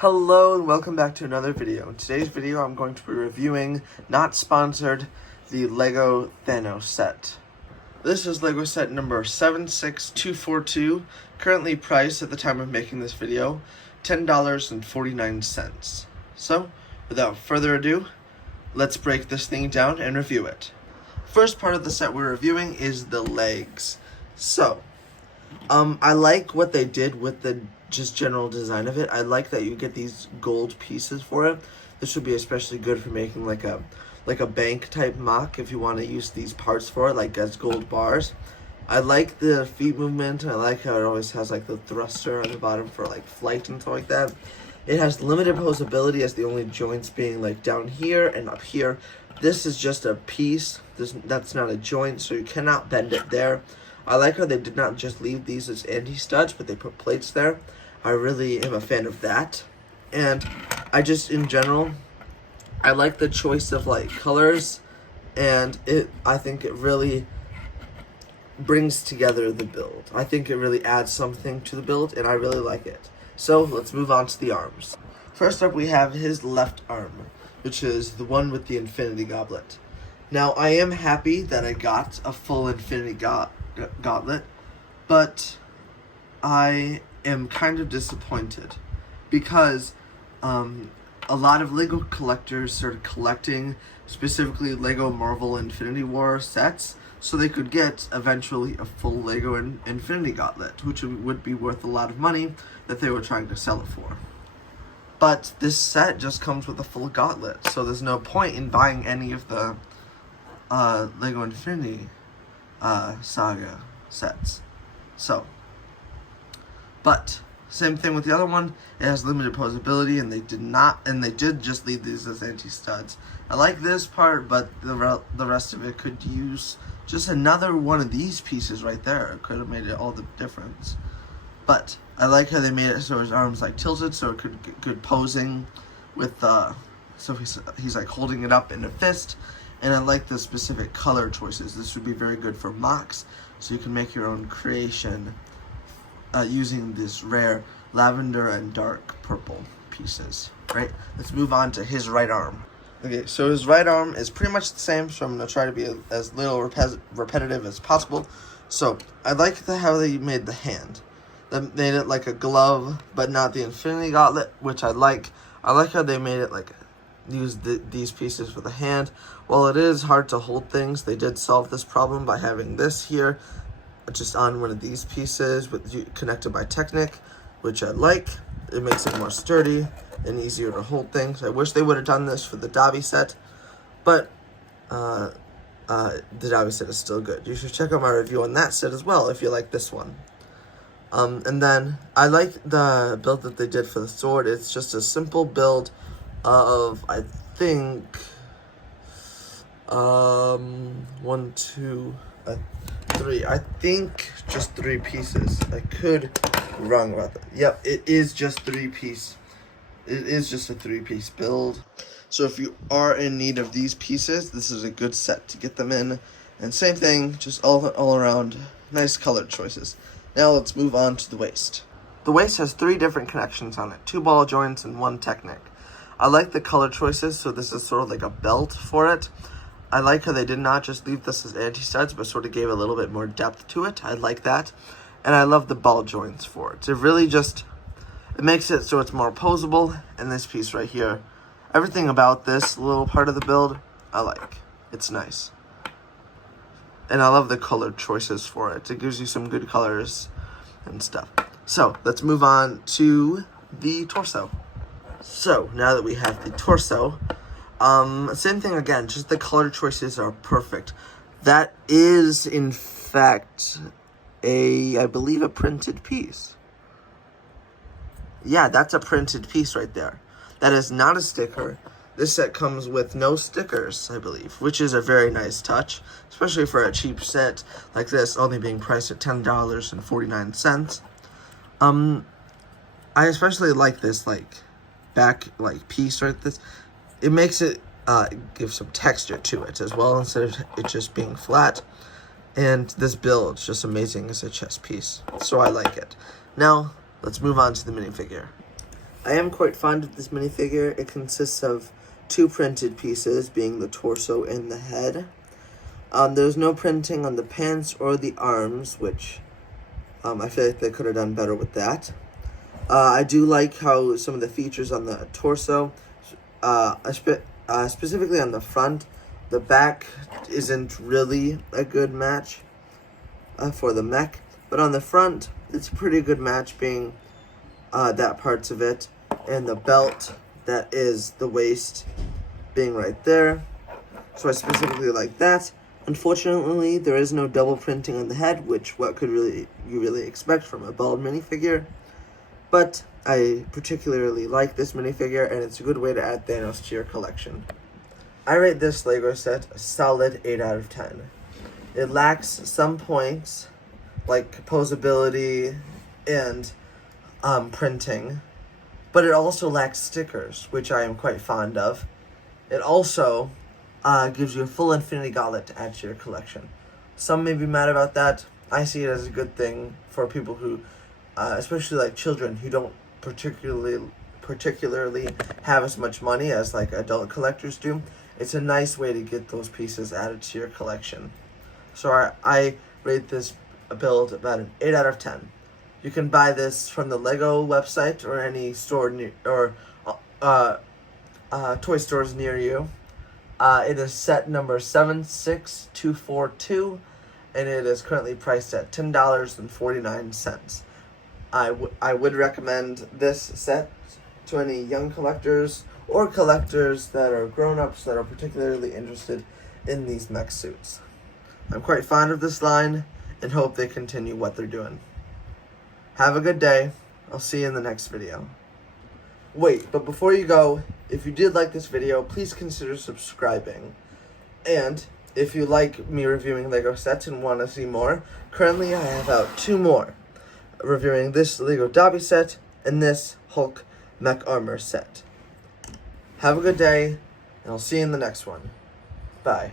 Hello and welcome back to another video. In today's video I'm going to be reviewing, not sponsored, the LEGO Thanos set. This is LEGO set number 76242, currently priced at the time of making this video, $10.49. So, without further ado, let's break this thing down and review it. First part of the set we're reviewing is the legs. So, I like what they did with the just general design of it. I like that you get these gold pieces for it. This would be especially good for making like a bank type mock if you want to use these parts for it, like as gold bars. I like the feet movement. I like how it always has like the thruster on the bottom for like flight and stuff like that. It has limited posability as the only joints being like down here and up here. This is just a piece. That's not a joint, so you cannot bend it there. I like how they did not just leave these as anti-studs, but they put plates there. I really am a fan of that. And I just, in general, I like the choice of like colors, and I think it really brings together the build. I think it really adds something to the build, and I really like it. So let's move on to the arms. First up, we have his left arm, which is the one with the infinity goblet. Now, I am happy that I got a full infinity goblet, but I am kind of disappointed because a lot of LEGO collectors started collecting specifically LEGO Marvel Infinity War sets so they could get eventually a full LEGO Infinity Gauntlet, which would be worth a lot of money that they were trying to sell it for. But this set just comes with a full gauntlet, so there's no point in buying any of the LEGO Infinity Saga sets. But same thing with the other one. It has limited posability, and they did just leave these as anti-studs. I like this part, but the rest of it could use just another one of these pieces right there. It could have made it all the difference. But I like how they made it so his arms like tilted, so it could get good posing with so he's like holding it up in a fist. And I like the specific color choices. This would be very good for mocks, so you can make your own creation using this rare lavender and dark purple pieces. Right? Let's move on to his right arm. Okay, so his right arm is pretty much the same, so I'm going to try to be as little repetitive as possible. So, I like how they made the hand. They made it like a glove, but not the infinity gauntlet, which I like. I like how they made it like use these pieces for the hand. While it is hard to hold things, they did solve this problem by having this here just on one of these pieces connected by Technic, which I like. It makes it more sturdy and easier to hold things. I wish they would have done this for the Dobby set, but the Dobby set is still good. You should check out my review on that set as well if you like this one. And then I like the build that they did for the sword. It's just a simple build of, I think, 1, 2, 3. I think just 3 pieces. I could be wrong about that. Yep, it is just 3 piece. It is just a 3-piece build. So if you are in need of these pieces, this is a good set to get them in. And same thing, just all around nice colored choices. Now let's move on to the waist. The waist has 3 different connections on it, 2 ball joints and 1 Technic. I like the color choices, so this is sort of like a belt for it. I like how they did not just leave this as anti-studs, but sort of gave a little bit more depth to it. I like that. And I love the ball joints for it. It really just, it makes it so it's more posable. And this piece right here, everything about this little part of the build, I like. It's nice. And I love the color choices for it. It gives you some good colors and stuff. So, let's move on to the torso. So, now that we have the torso, same thing again, just the color choices are perfect. That is, in fact, I believe a printed piece. Yeah, that's a printed piece right there. That is not a sticker. This set comes with no stickers, I believe, which is a very nice touch, especially for a cheap set like this, only being priced at $10.49. I especially like this, back piece right this. It makes it give some texture to it as well instead of it just being flat. And this build is just amazing as a chess piece, so I like it. Now let's move on to the minifigure. I am quite fond of this minifigure. It consists of 2 printed pieces, being the torso and the head. There's no printing on the pants or the arms, which I feel like they could have done better with that. I do like how some of the features on the torso, specifically on the front, the back isn't really a good match for the mech, but on the front, it's a pretty good match, being that parts of it, and the belt that is the waist being right there. So I specifically like that. Unfortunately, there is no double printing on the head, which you really expect from a bald minifigure. But I particularly like this minifigure, and it's a good way to add Thanos to your collection. I rate this Lego set a solid 8 out of 10. It lacks some points, like posability and printing, but it also lacks stickers, which I am quite fond of. It also gives you a full Infinity Gauntlet to add to your collection. Some may be mad about that. I see it as a good thing for people who, especially like children who don't particularly have as much money as like adult collectors do. It's a nice way to get those pieces added to your collection. So I rate this build about an 8 out of 10. You can buy this from the Lego website or any store toy stores near you. It is set number 76242, and it is currently priced at $10.49. I would recommend this set to any young collectors or collectors that are grown-ups that are particularly interested in these mech suits. I'm quite fond of this line and hope they continue what they're doing. Have a good day. I'll see you in the next video. Wait, but before you go, if you did like this video, please consider subscribing. And if you like me reviewing Lego sets and want to see more, currently I have out 2 more, reviewing this Lego Dobby set and this Hulk Mech Armor set. Have a good day, and I'll see you in the next one. Bye.